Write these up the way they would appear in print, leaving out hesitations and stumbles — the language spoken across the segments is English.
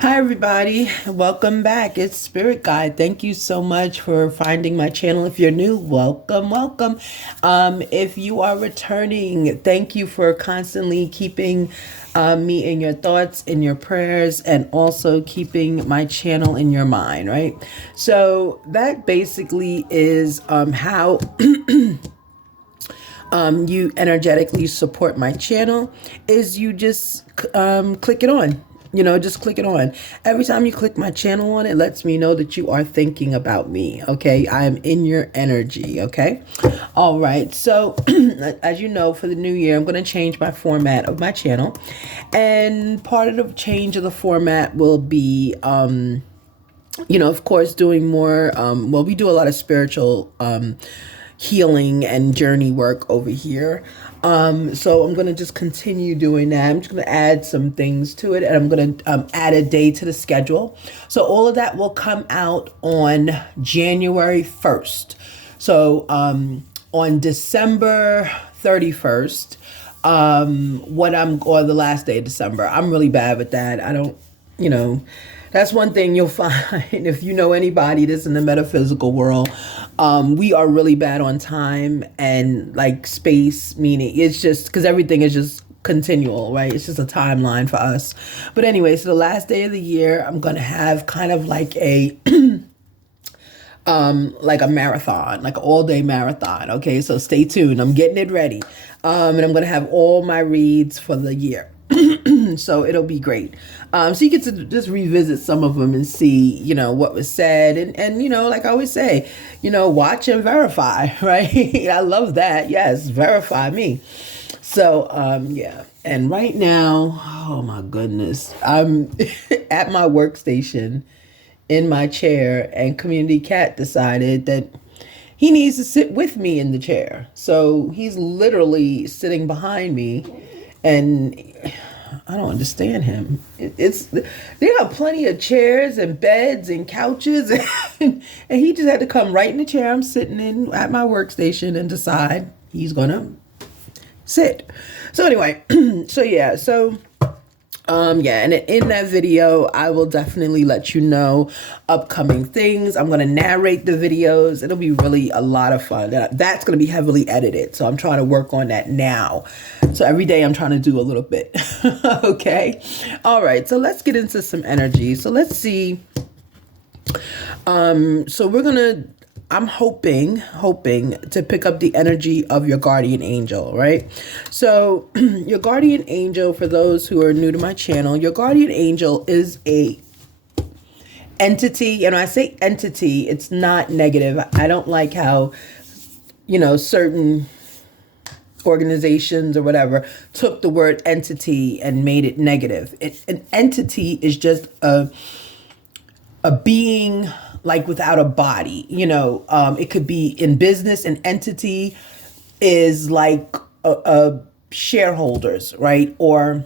Hi, everybody. Welcome back. It's Spirit Guide. Thank you so much for finding my channel. If you're new, welcome, welcome. If you are returning, thank you for constantly keeping me in your thoughts, in your prayers, and also keeping my channel in your mind, right? So that basically is how you energetically support my channel is you just click it on. Just click it on. Every time you click my channel on, it lets me know that you are thinking about me. Okay. I am in your energy. Okay. All right. So as you know, for the new year, I'm going to change my format of my channel. And part of the change of the format will be, of course, doing more. We do a lot of spiritual healing and journey work over here. So I'm going to just continue doing that. I'm just going to add some things to it, and I'm going to add a day to the schedule. So all of that will come out on January 1st. So on December 31st, or the last day of December. I'm really bad with that. I don't, that's one thing you'll find if you know anybody that's in the metaphysical world. We are really bad on time and like space, meaning it's just because everything is just continual, right? It's just a timeline for us. But anyway, so the last day of the year, I'm going to have kind of like like a marathon, like an all day marathon. Okay. So stay tuned. I'm getting it ready. And I'm going to have all my reads for the year. So it'll be great. So you get to just revisit some of them and see, what was said. And like I always say, watch and verify, right? I love that. Yes. Verify me. So, yeah. And right now, oh my goodness, I'm at my workstation in my chair, and Community Cat decided that he needs to sit with me in the chair. So he's literally sitting behind me, and I don't understand him. There are plenty of chairs and beds and couches, and he just had to come right in the chair I'm sitting in at my workstation and decide he's gonna sit. So anyway, and in that video, I will definitely let you know upcoming things. I'm going to narrate the videos. It'll be really a lot of fun. That's going to be heavily edited. So I'm trying to work on that now. So every day I'm trying to do a little bit. Okay. All right. So let's get into some energy. So let's see. I'm hoping to pick up the energy of your guardian angel, right? So your guardian angel, for those who are new to my channel, your guardian angel is a entity. And when I say entity, it's not negative. I don't like how, certain organizations or whatever took the word entity and made it negative. An entity is just a being like without a body. It could be in business. An entity is like a shareholders, right? Or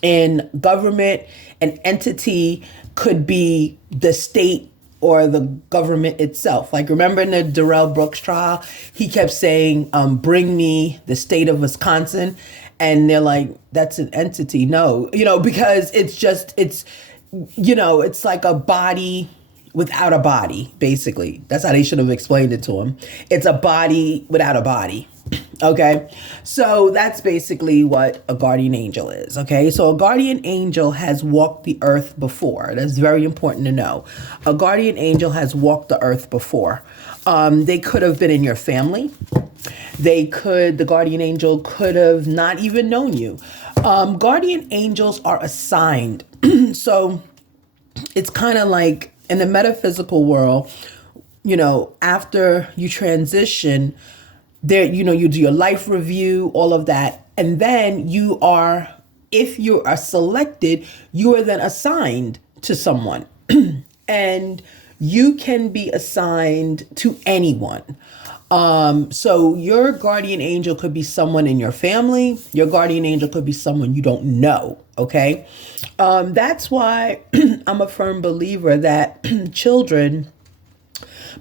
in government, an entity could be the state or the government itself. Like, remember in the Darrell Brooks trial, he kept saying, bring me the state of Wisconsin. And they're like, that's an entity. No, because it's like a body without a body, basically. That's how they should have explained it to him. It's a body without a body. Okay. So that's basically what a guardian angel is. Okay. So a guardian angel has walked the earth before. That's very important to know. A guardian angel has walked the earth before. They could have been in your family. The guardian angel could have not even known you. Guardian angels are assigned. So it's kind of like in the metaphysical world, after you transition there, you do your life review, all of that. And then if you are selected, you are then assigned to someone and you can be assigned to anyone. So your guardian angel could be someone in your family. Your guardian angel could be someone you don't know. Okay. That's why I'm a firm believer that children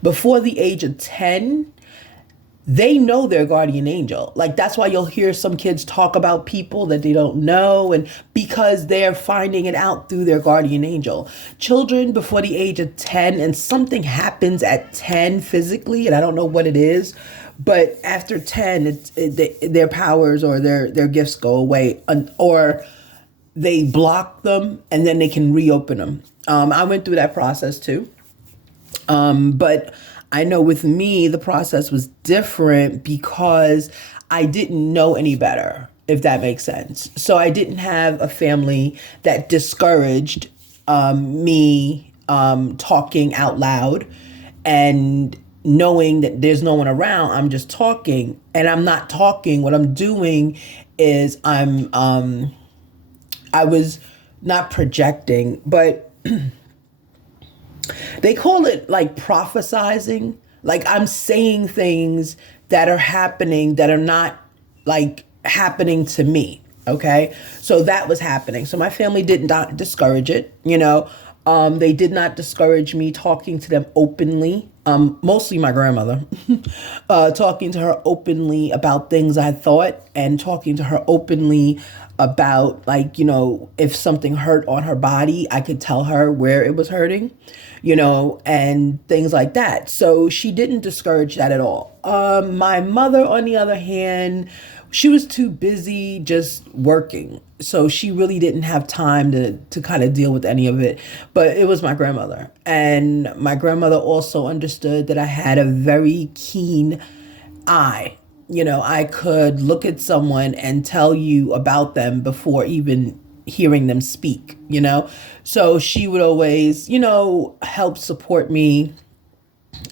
before the age of 10, they know their guardian angel. Like that's why you'll hear some kids talk about people that they don't know, and because they're finding it out through their guardian angel. Children before the age of 10, and something happens at 10 physically, and I don't know what it is, but after 10, their powers or their gifts go away, or they block them and then they can reopen them. I went through that process too. But I know with me, the process was different because I didn't know any better, if that makes sense. So I didn't have a family that discouraged me talking out loud and knowing that there's no one around. I'm just talking, and I'm not talking. What I'm doing is I was not projecting, but they call it like prophesizing. Like I'm saying things that are happening that are not like happening to me. Okay. So that was happening. So my family did not discourage it, you know. They did not discourage me talking to them openly. Mostly my grandmother, talking to her openly about things I thought, and talking to her openly about, like, you know, if something hurt on her body, I could tell her where it was hurting, you know, and things like that. So she didn't discourage that at all. My mother, on the other hand, she was too busy just working. So she really didn't have time to kind of deal with any of it. But it was my grandmother. And my grandmother also understood that I had a very keen eye. You know, I could look at someone and tell you about them before even hearing them speak, you know? So she would always, you know, help support me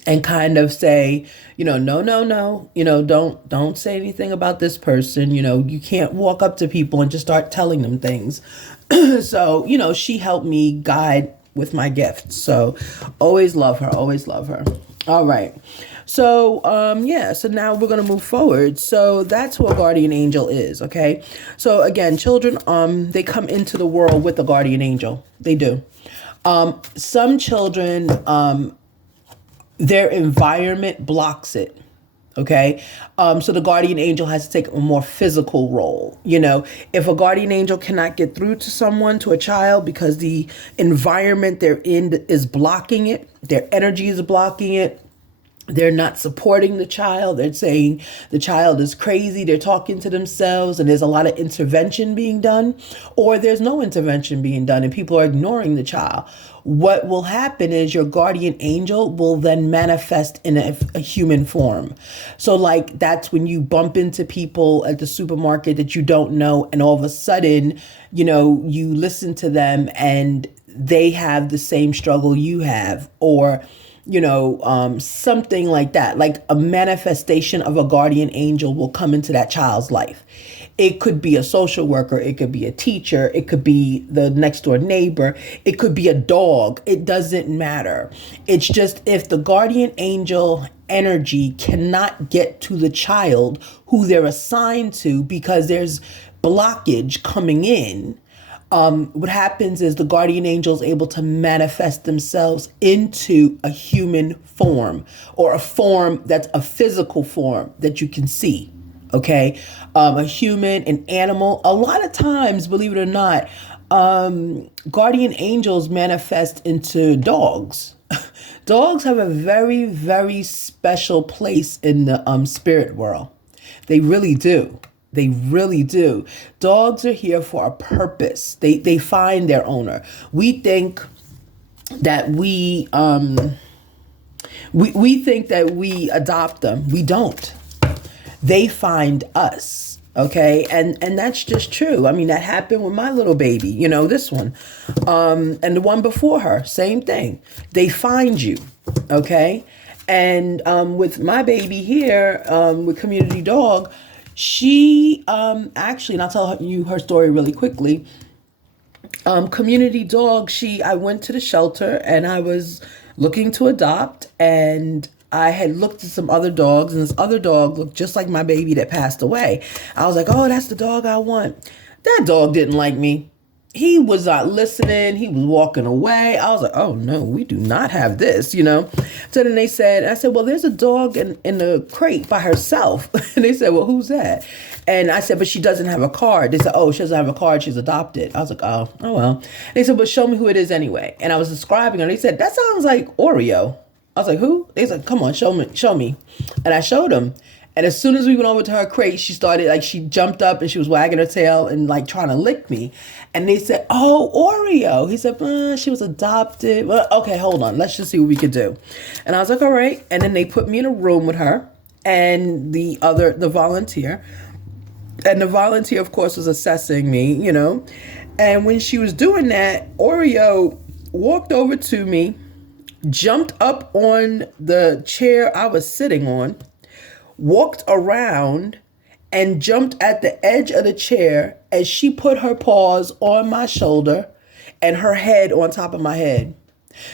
and kind of say, you know, no, you know, don't say anything about this person. You know, you can't walk up to people and just start telling them things. So, you know, she helped me guide with my gifts. So always love her, always love her. All right. So, yeah, so now we're going to move forward. So that's what a guardian angel is. Okay. So again, children, they come into the world with a guardian angel. They do. Some children, their environment blocks it. Okay. So the guardian angel has to take a more physical role. You know, if a guardian angel cannot get through to someone, to a child, because the environment they're in is blocking it, their energy is blocking it, they're not supporting the child. They're saying the child is crazy. They're talking to themselves, and there's a lot of intervention being done, or there's no intervention being done and people are ignoring the child. What will happen is your guardian angel will then manifest in a human form. So like that's when you bump into people at the supermarket that you don't know, and all of a sudden, you know, you listen to them and they have the same struggle you have, or you know, something like that. Like a manifestation of a guardian angel will come into that child's life. It could be a social worker. It could be a teacher. It could be the next door neighbor. It could be a dog. It doesn't matter. It's just if the guardian angel energy cannot get to the child who they're assigned to because there's blockage coming in, what happens is the guardian angel is able to manifest themselves into a human form, or a form that's a physical form that you can see. Okay. A human, an animal. A lot of times, believe it or not, guardian angels manifest into dogs. Dogs have a very, very special place in the spirit world. They really do. They really do. Dogs are here for a purpose. They find their owner. We think that we think that we adopt them. We don't. They find us. Okay. And that's just true. I mean, that happened with my little baby, you know, this one, and the one before her, same thing. They find you. Okay. And, with my baby here, with Community Dog, she, actually, and I'll tell you her story really quickly. Community Dog, I went to the shelter and I was looking to adopt, and I had looked at some other dogs, and this other dog looked just like my baby that passed away. I was like, oh, that's the dog I want. That dog didn't like me. he was not listening. He was walking away. I was like, oh no, we do not have this, you know? So then I said, well, there's a dog in the crate by herself. And they said, well, who's that? And I said, but she doesn't have a card. They said, oh, she doesn't have a card. She's adopted. I was like, oh well. And they said, but show me who it is anyway. And I was describing her. They said, that sounds like Oreo. I was like, who? They said, come on, show me. And I showed them. And as soon as we went over to her crate, she started, like, she jumped up and she was wagging her tail and, like, trying to lick me. And they said, oh, Oreo. He said, she was adopted. Well, okay, hold on. Let's just see what we could do. And I was like, all right. And then they put me in a room with her and the volunteer. And the volunteer, of course, was assessing me, you know. And when she was doing that, Oreo walked over to me, jumped up on the chair I was sitting on, walked around and jumped at the edge of the chair as she put her paws on my shoulder and her head on top of my head.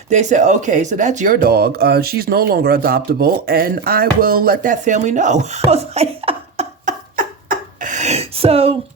They said, okay, so that's your dog. She's no longer adoptable, and I will let that family know. I was like, so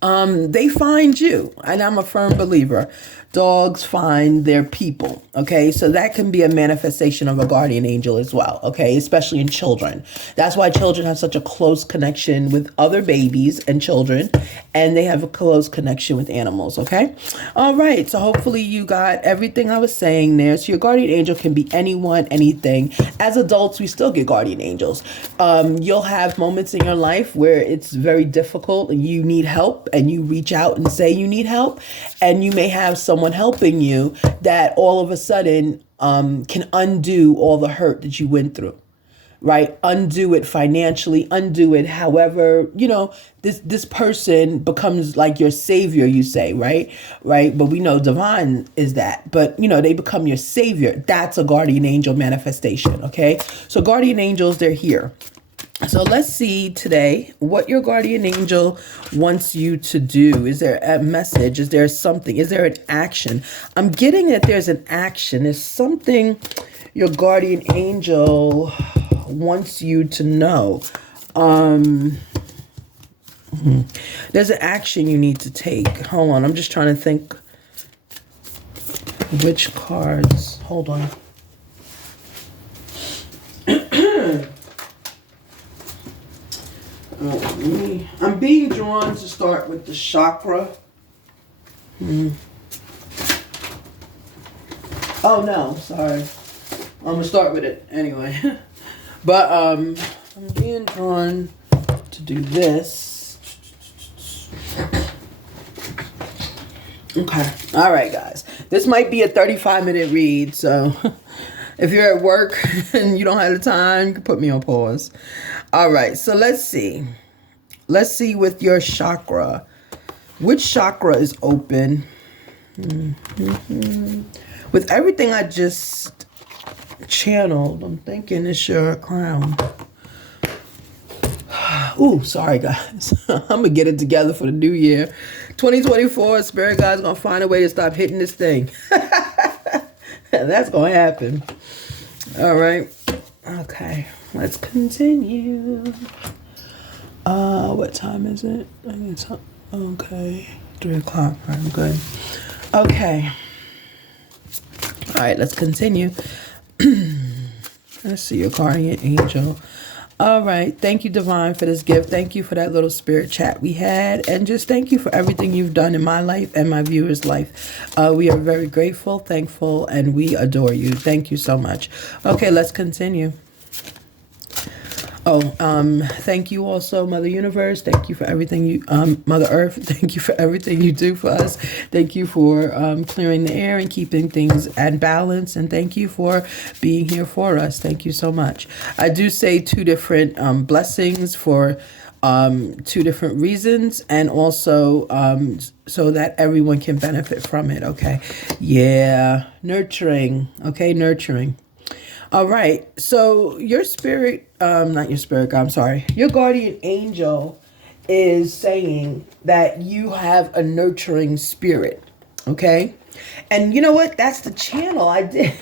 they find you, and I'm a firm believer. Dogs find their people, okay? So that can be a manifestation of a guardian angel as well, okay? Especially in children. That's why children have such a close connection with other babies and children, and they have a close connection with animals, okay? All right, so hopefully you got everything I was saying there. So your guardian angel can be anyone, anything. As adults, we still get guardian angels. You'll have moments in your life where it's very difficult and you need help, and you reach out and say you need help, and you may have someone helping you that all of a sudden can undo all the hurt that you went through, right? Undo it financially, undo it however, you know, this person becomes like your savior, you say, right? But we know divine is that, but you know, they become your savior. That's a guardian angel manifestation, okay? So guardian angels, they're here. So let's see today what your guardian angel wants you to do. Is there a message? Is there something? Is there an action? I'm getting that there's an action. There's something your guardian angel wants you to know. There's an action you need to take. Hold on. I'm just trying to think which cards. Hold on. I'm being drawn to start with the chakra. Oh no, sorry. I'm gonna start with it anyway. But I'm being drawn to do this. Okay. All right, guys. This might be a 35-minute read, so if you're at work and you don't have the time, you can put me on pause. All right, so let's see. Let's see with your chakra. Which chakra is open? With everything I just channeled, I'm thinking it's your crown. Ooh, sorry, guys. I'm going to get it together for the new year. 2024, Spirit God's going to find a way to stop hitting this thing. That's going to happen. All right. Okay. Let's continue. What time is it? Okay. 3 o'clock. All right, I'm good. Okay. All right, let's continue. Let's see your guardian angel. All right. Thank you, Divine, for this gift. Thank you for that little spirit chat we had. And just thank you for everything you've done in my life and my viewers' life. We are very grateful, thankful, and we adore you. Thank you so much. Okay, let's continue. Thank you also, Mother Universe. Thank you for everything you, Mother Earth. Thank you for everything you do for us. Thank you for clearing the air and keeping things at balance. And thank you for being here for us. Thank you so much. I do say 2 different blessings for 2 different reasons, and also so that everyone can benefit from it. Okay. Yeah. Nurturing. Okay. Nurturing. All right. So your spirit, not your spirit, I'm sorry. Your guardian angel is saying that you have a nurturing spirit. Okay. And you know what? That's the channel I did.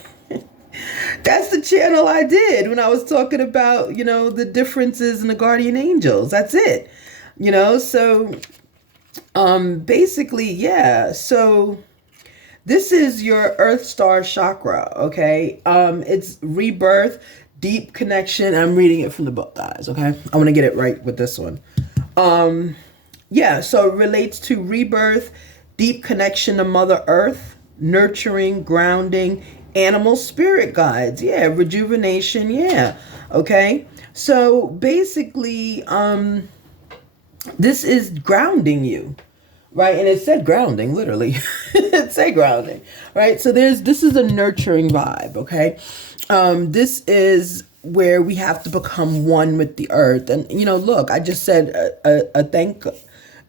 That's the channel I did when I was talking about, you know, the differences in the guardian angels. That's it. You know, so Basically, yeah. So this is your Earth Star chakra, okay? It's rebirth, deep connection. I'm reading it from the book, guys, okay? I want to get it right with this one. Yeah, so it relates to rebirth, deep connection to Mother Earth, nurturing, grounding, animal spirit guides. Yeah, rejuvenation, yeah. Okay? So basically, this is grounding you, right? And it said grounding, literally. It said grounding, right? So this is a nurturing vibe, okay? This is where we have to become one with the earth. And, look, I just said a thank,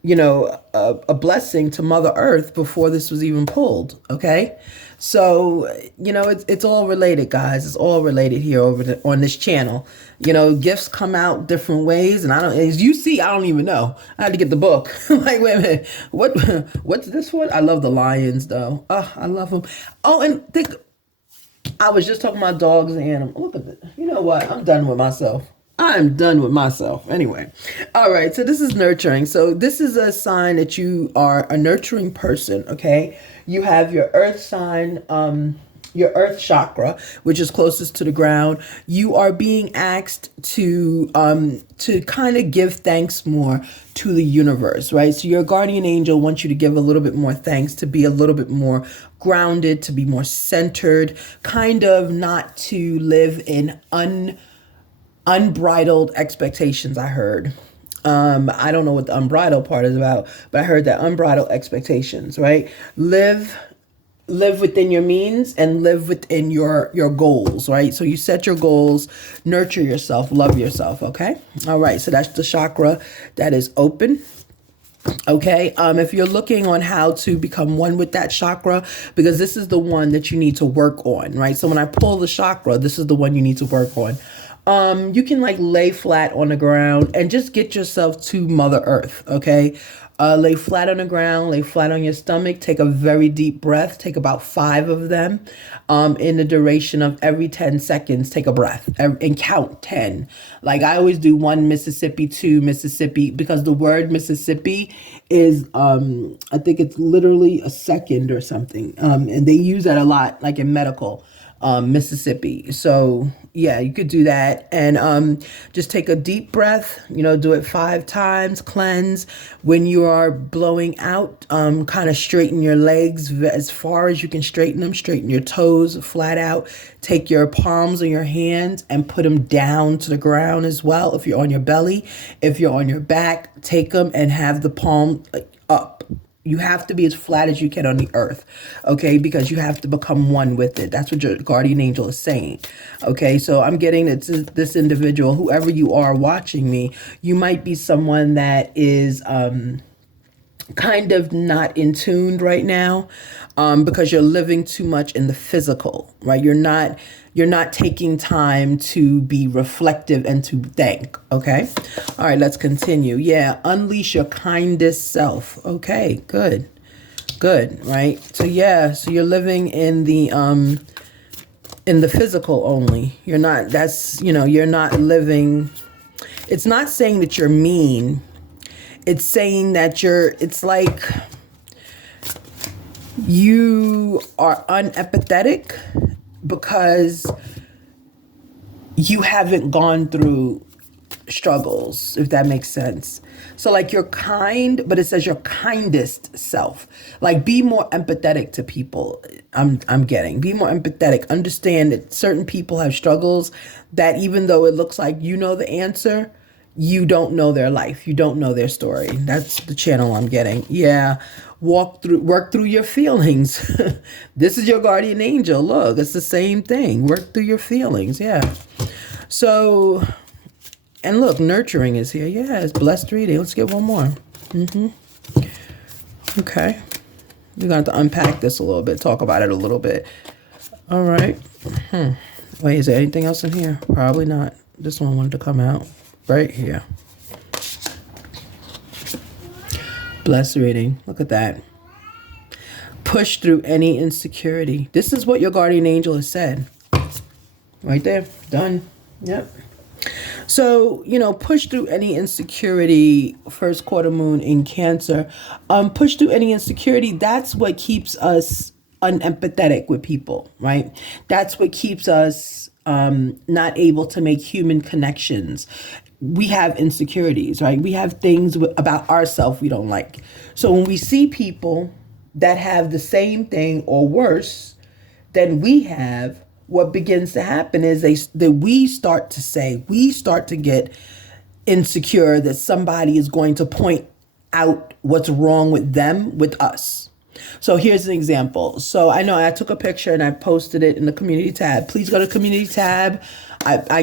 a blessing to Mother Earth before this was even pulled, okay? So, it's all related, guys. It's all related here on this channel. Gifts come out different ways, and as you see, I don't even know. I had to get the book. Like, wait a minute, what's this one? I love the lions, though. Oh, I love them. Oh, and I was just talking about dogs and animals. Look at this. You know what? I'm done with myself. I'm done with myself. Anyway. All right. So this is nurturing. So this is a sign that you are a nurturing person. Okay. You have your earth sign, your earth chakra, which is closest to the ground. You are being asked to kind of give thanks more to the universe, right? So your guardian angel wants you to give a little bit more thanks, to be a little bit more grounded, to be more centered, kind of not to live in unbridled expectations. I heard. I don't know what the unbridled part is about, but I heard that unbridled expectations, right? Live within your means and live within your goals, right? So you set your goals, nurture yourself, love yourself, okay? All right, so that's the chakra that is open. Okay, if you're looking on how to become one with that chakra, because this is the one that you need to work on, right? So when I pull the chakra, this is the one you need to work on. You can like lay flat on the ground and just get yourself to Mother Earth, okay? Lay flat on the ground, lay flat on your stomach, take a very deep breath, take about 5 of them. In the duration of every 10 seconds, take a breath and count 10. Like I always do 1 Mississippi, 2 Mississippi, because the word Mississippi is, I think it's literally a second or something. And they use that a lot, like in medical. Mississippi. So yeah, you could do that and just take a deep breath, do it 5 times, cleanse. When you are blowing out, kind of straighten your legs as far as you can straighten them, straighten your toes flat out, take your palms of your hands and put them down to the ground as well. If you're on your belly, if you're on your back, take them and have the palm up. You have to be as flat as you can on the earth, okay? Because you have to become one with it. That's what your guardian angel is saying, okay? So I'm getting that this individual, whoever you are watching me, you might be someone that is kind of not in tune right now, because you're living too much in the physical, right? You're not taking time to be reflective and to thank, okay? All right, let's continue. Yeah, unleash your kindest self. Okay, good, right? So yeah, so you're living in the physical only. You're not, you're not living, it's not saying that you're mean. It's saying that it's like you are unempathetic because you haven't gone through struggles, if that makes sense. So like you're kind, but it says your kindest self. Like be more empathetic to people. I'm getting. Be more empathetic. Understand that certain people have struggles that even though it looks like you know the answer, you don't know their life. You don't know their story. That's the channel I'm getting. Yeah. Work through your feelings. This is your guardian angel. Look, it's the same thing. Work through your feelings. Yeah. So, and look, nurturing is here. Yeah, it's blessed reading. Let's get one more. Okay. We're going to have to unpack this a little bit, talk about it a little bit. All right. Wait, is there anything else in here? Probably not. This one wanted to come out right here. Blessed reading. Look at that. Push through any insecurity. This is what your guardian angel has said. Right there. Done. Yep. So, push through any insecurity, first quarter moon in Cancer. Push through any insecurity. That's what keeps us unempathetic with people, right? That's what keeps us not able to make human connections. We have insecurities, right? We have things about ourselves we don't like. So when we see people that have the same thing or worse than we have, what begins to happen is we start to get insecure that somebody is going to point out what's wrong with them with us. So here's an example. So I know I took a picture and I posted it in the community tab. Please go to community tab. I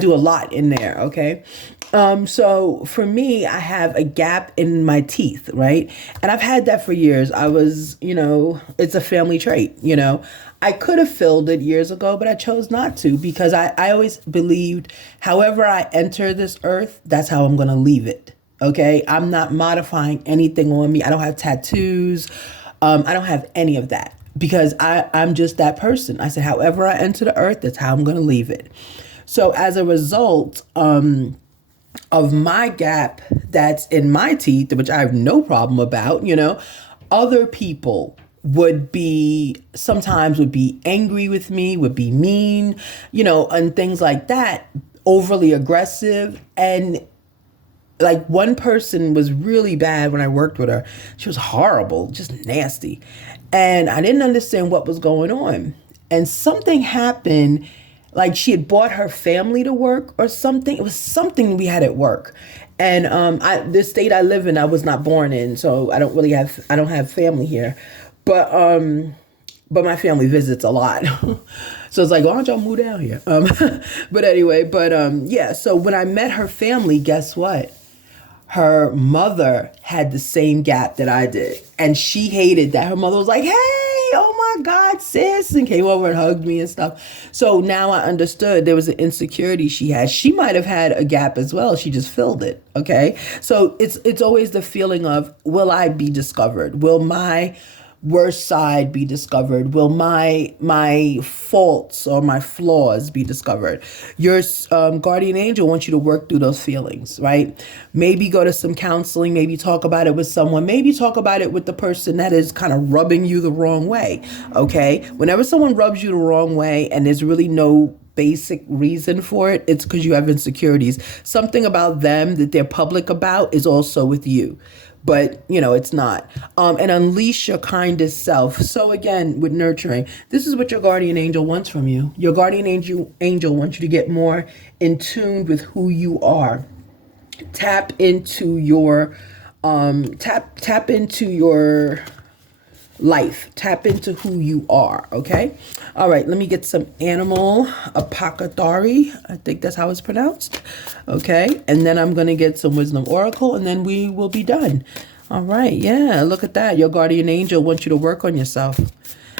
do a lot in there. Okay. So for me, I have a gap in my teeth, right? And I've had that for years. It's a family trait, I could have filled it years ago, but I chose not to because I always believed however I enter this earth, that's how I'm going to leave it. Okay. I'm not modifying anything on me. I don't have tattoos. I don't have any of that because I'm just that person. I said, however I enter the earth, that's how I'm going to leave it. So as a result, of my gap that's in my teeth, which I have no problem about, other people sometimes would be angry with me, would be mean, and things like that, overly aggressive. And like one person was really bad when I worked with her. She was horrible, just nasty. And I didn't understand what was going on. And something happened, like she had brought her family to work or something. It was something we had at work. And the state I live in, I was not born in, so I don't have family here. But my family visits a lot. So it's like, why don't y'all move down here? But anyway, yeah, so when I met her family, guess what? Her mother had the same gap that I did. And she hated that. Her mother was like, hey, oh my God, sis, and came over and hugged me and stuff. So now I understood there was an insecurity she had. She might have had a gap as well. She just filled it. Okay. So it's always the feeling of, will I be discovered? Will my worst side be discovered? Will my faults or my flaws be discovered? Your guardian angel wants you to work through those feelings, right? Maybe go to some counseling, maybe talk about it with someone, maybe talk about it with the person that is kind of rubbing you the wrong way, okay? Whenever someone rubs you the wrong way and there's really no basic reason for it, it's because you have insecurities. Something about them that they're public about is also with you. But, it's not. And unleash your kindest self. So again, with nurturing, this is what your guardian angel wants from you. Your guardian angel wants you to get more in tune with who you are. Tap into your life. Tap into who you are, okay? All right, let me get some animal apothecary. I think that's how it's pronounced. Okay, and then I'm going to get some wisdom oracle, and then we will be done. All right, yeah, look at that. Your guardian angel wants you to work on yourself.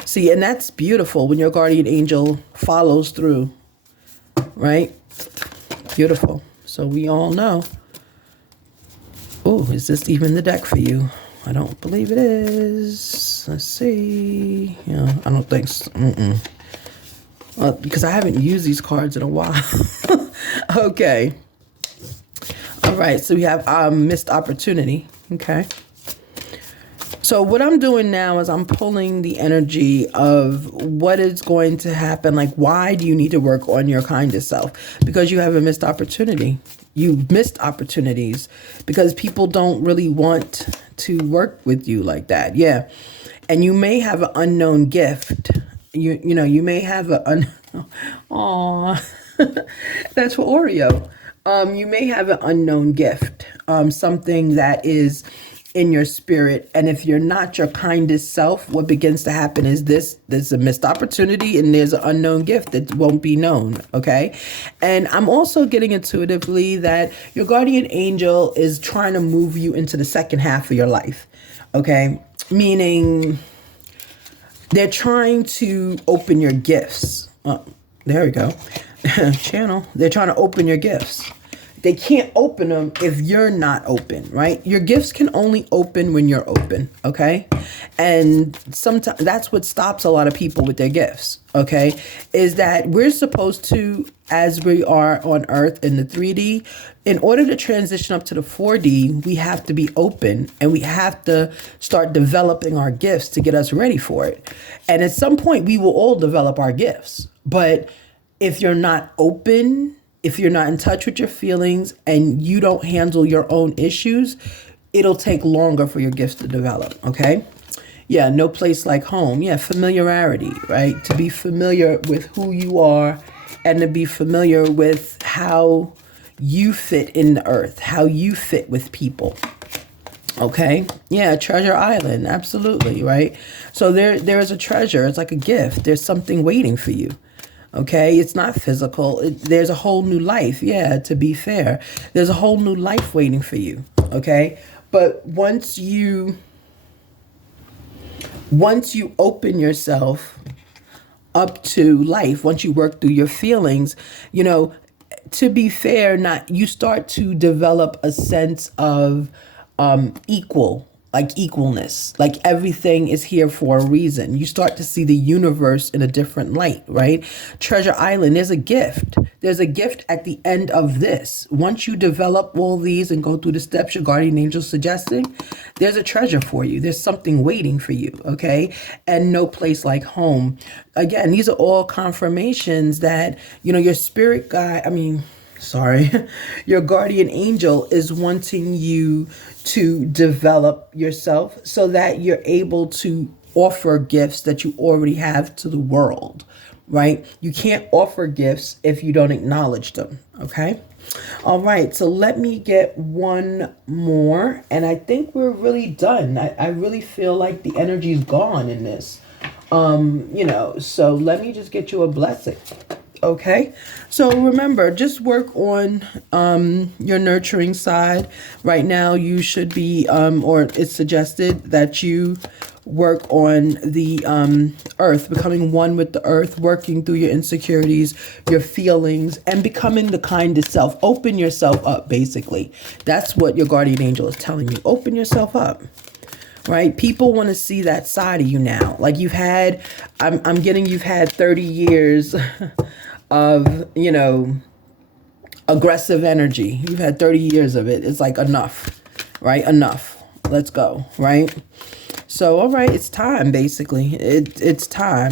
See, and that's beautiful when your guardian angel follows through, right? Beautiful. So we all know. Oh, is this even the deck for you? I don't believe it is. Let's see. Yeah, I don't think so. Because I haven't used these cards in a while. Okay. All right. So we have missed opportunity. Okay. So what I'm doing now is I'm pulling the energy of what is going to happen. Like, why do you need to work on your kindest self? Because you have a missed opportunity. You've missed opportunities because people don't really want to work with you like that. Yeah. And you may have an unknown gift. You may have Aw, that's for Oreo. You may have an unknown gift, something that is in your spirit. And if you're not your kindest self, what begins to happen is there's a missed opportunity and there's an unknown gift that won't be known. Okay. And I'm also getting intuitively that your guardian angel is trying to move you into the second half of your life. Okay. Meaning they're trying to open your gifts. Oh, there we go. Channel. They're trying to open your gifts. they can't open them if you're not open, right? Your gifts can only open when you're open, okay? And sometimes that's what stops a lot of people with their gifts, okay? Is that we're supposed to, as we are on Earth in the 3D, in order to transition up to the 4D, we have to be open and we have to start developing our gifts to get us ready for it. And at some point, we will all develop our gifts. But if you're not open, if you're not in touch with your feelings and you don't handle your own issues, it'll take longer for your gifts to develop, okay? Yeah, no place like home. Yeah, familiarity, right? To be familiar with who you are and to be familiar with how you fit in the earth, how you fit with people. Okay. Yeah, treasure island. Absolutely, right? So there is a treasure. It's like a gift. There's something waiting for you. Okay, it's not physical. There's a whole new life. Yeah, to be fair, there's a whole new life waiting for you. Okay, but once you open yourself up to life, once you work through your feelings, to be fair, not you start to develop a sense of equalness, like everything is here for a reason. You start to see the universe in a different light, right? Treasure Island, there's a gift. There's a gift at the end of this. Once you develop all these and go through the steps your guardian angel's suggesting, there's a treasure for you. There's something waiting for you, okay? And no place like home. Again, these are all confirmations that, your spirit guide, your guardian angel is wanting you to develop yourself so that you're able to offer gifts that you already have to the world, right? You can't offer gifts if you don't acknowledge them, okay? All right, so let me get one more, and I think we're really done. I really feel like the energy's gone in this, so let me just get you a blessing. Okay, so remember, just work on your nurturing side. Right now, you should be, or it's suggested that you work on the earth, becoming one with the earth, working through your insecurities, your feelings, and becoming the kindest self. Open yourself up, basically. That's what your guardian angel is telling you. Open yourself up. Right? People want to see that side of you now. Like you've had 30 years of, aggressive energy. You've had 30 years of it. It's like enough, right? Enough. Let's go, right? So, all right, it's time, basically. It's time,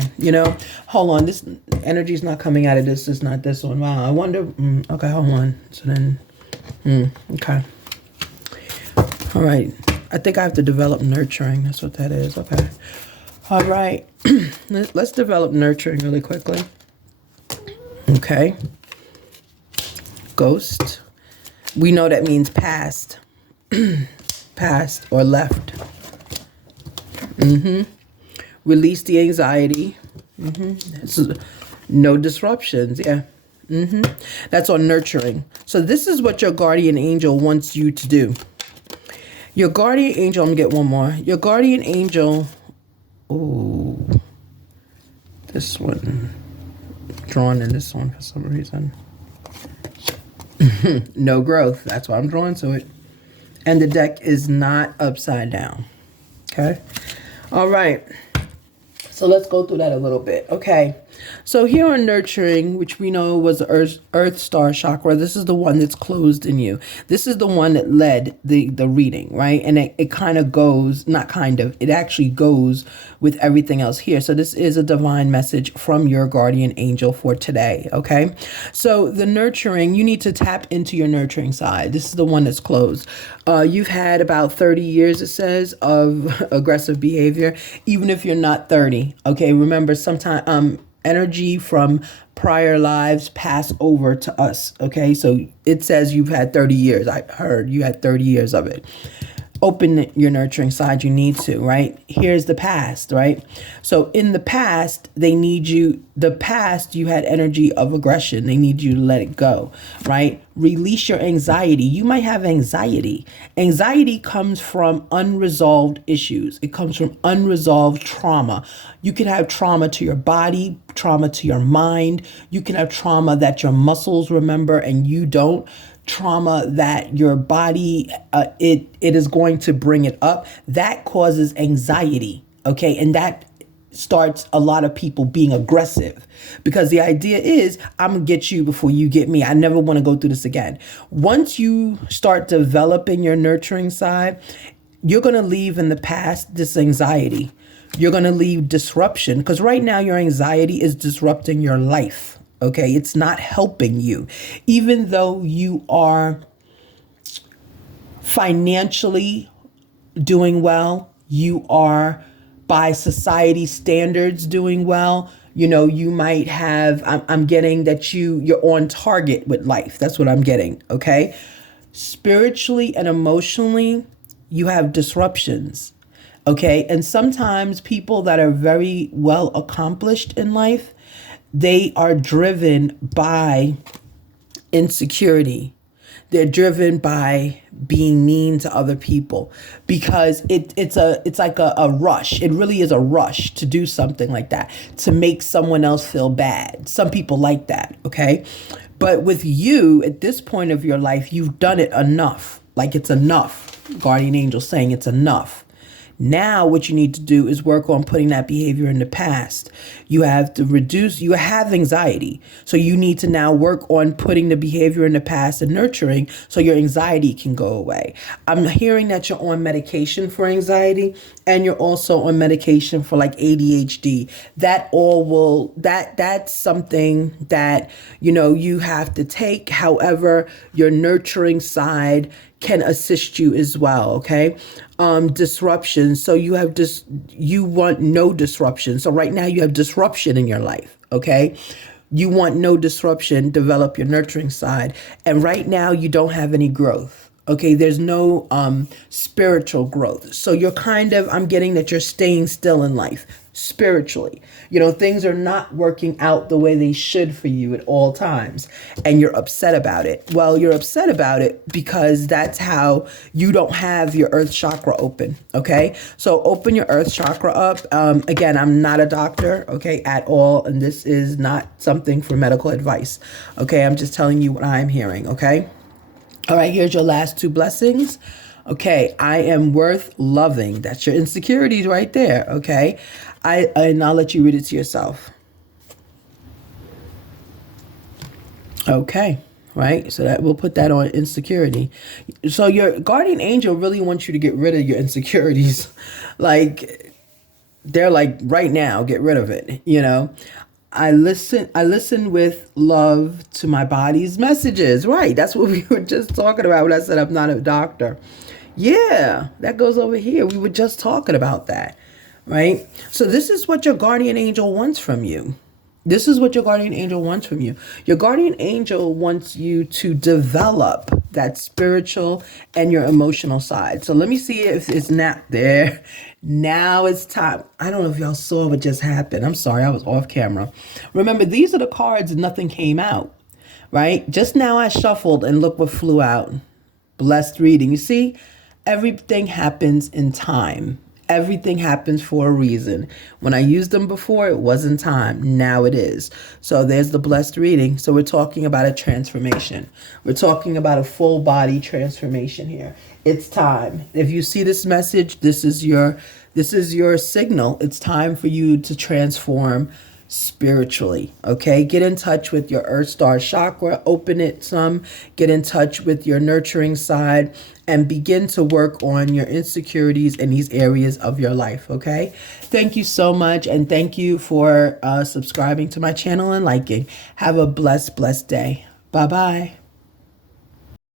Hold on, this energy's not coming out of this. It's not this one. Wow, I wonder. Okay, hold on. So then, okay. All right. I think I have to develop nurturing. That's what that is. Okay. All right. Let's develop nurturing really quickly. Okay. Ghost. We know that means past. Past or left. Release the anxiety. No disruptions. Yeah. That's on nurturing. So this is what your guardian angel wants you to do. Your guardian angel, I'm going to get one more. Your guardian angel, this one, drawn in this one for some reason. No growth, that's why I'm drawn to it. And the deck is not upside down, okay? All right, so let's go through that a little bit, okay? So here on nurturing, which we know was the earth star chakra, this is the one that's closed in you. This is the one that led the reading, right? And it kind of goes, not kind of, it actually goes with everything else here. So this is a divine message from your guardian angel for today, okay? So the nurturing, you need to tap into your nurturing side. This is the one that's closed. You've had about 30 years, it says, of aggressive behavior, even if you're not 30, okay? Remember, sometimes energy from prior lives pass over to us, okay? So it says you've had 30 years. I heard you had 30 years of it. Open your nurturing side, you need to, right? Here's the past, right? So in the past, you had energy of aggression. They need you to let it go, right? Release your anxiety. You might have anxiety. Anxiety comes from unresolved issues. It comes from unresolved trauma. You can have trauma to your body, trauma to your mind. You can have trauma that your muscles remember and you don't. trauma that your body, it is going to bring it up. That causes anxiety, okay? And that starts a lot of people being aggressive, because the idea is, I'm gonna get you before you get me. I never want to go through this again. Once you start developing your nurturing side, you're going to leave in the past this anxiety. You're going to leave disruption, because right now your anxiety is disrupting your life. Okay, it's not helping you. Even though you are financially doing well, you are by society standards doing well. You might have, I'm getting that you're on target with life. That's what I'm getting. Okay. Spiritually and emotionally, you have disruptions. Okay. And sometimes people that are very well accomplished in life, they are driven by insecurity. They're driven by being mean to other people, because it's like a rush. It really is a rush to do something like that, to make someone else feel bad. Some people like that, okay? But with you, at this point of your life, you've done it enough. Like, it's enough. Guardian angel saying it's enough. Now what you need to do is work on putting that behavior in the past. You have anxiety. So you need to now work on putting the behavior in the past and nurturing, so your anxiety can go away. I'm hearing that you're on medication for anxiety, and you're also on medication for like ADHD. That's something that, you have to take. However, your nurturing side can assist you as well. Okay. Disruption. So you want no disruption. So right now you have disruption in your life. Okay. You want no disruption, develop your nurturing side. And right now you don't have any growth. Okay. There's no, spiritual growth. So I'm getting that you're staying still in life spiritually. Things are not working out the way they should for you at all times, and you're upset about it. Well, you're upset about it because that's how you don't have your earth chakra open. Okay. So open your earth chakra up. Again, I'm not a doctor, okay, at all. And this is not something for medical advice. Okay. I'm just telling you what I'm hearing. Okay. All right. Here's your last two blessings. Okay, I am worth loving. That's your insecurities right there. Okay, and I'll let you read it to yourself. Okay, right. So that we'll put that on insecurity. So your guardian angel really wants you to get rid of your insecurities. Like, they're like, right now, get rid of it. I listen with love to my body's messages. Right. That's what we were just talking about when I said I'm not a doctor. Yeah, that goes over here. We were just talking about that, right? So this is what your guardian angel wants from you. This is what your guardian angel wants from you. Your guardian angel wants you to develop that spiritual and your emotional side. So let me see if it's not there. Now it's time. I don't know if y'all saw what just happened. I'm sorry, I was off camera. Remember, these are the cards and nothing came out, right? Just now I shuffled and look what flew out. Blessed reading. You see? Everything happens in time. Everything happens for a reason. When I used them before, it wasn't time. Now it is. So there's the blessed reading. So we're talking about a transformation. We're talking about a full body transformation here. It's time. If you see this message, this is your signal. It's time for you to transform spiritually. Okay. Get in touch with your earth star chakra, open it some, get in touch with your nurturing side, and begin to work on your insecurities in these areas of your life. Okay. Thank you so much. And thank you for subscribing to my channel and liking. Have a blessed day. Bye-bye.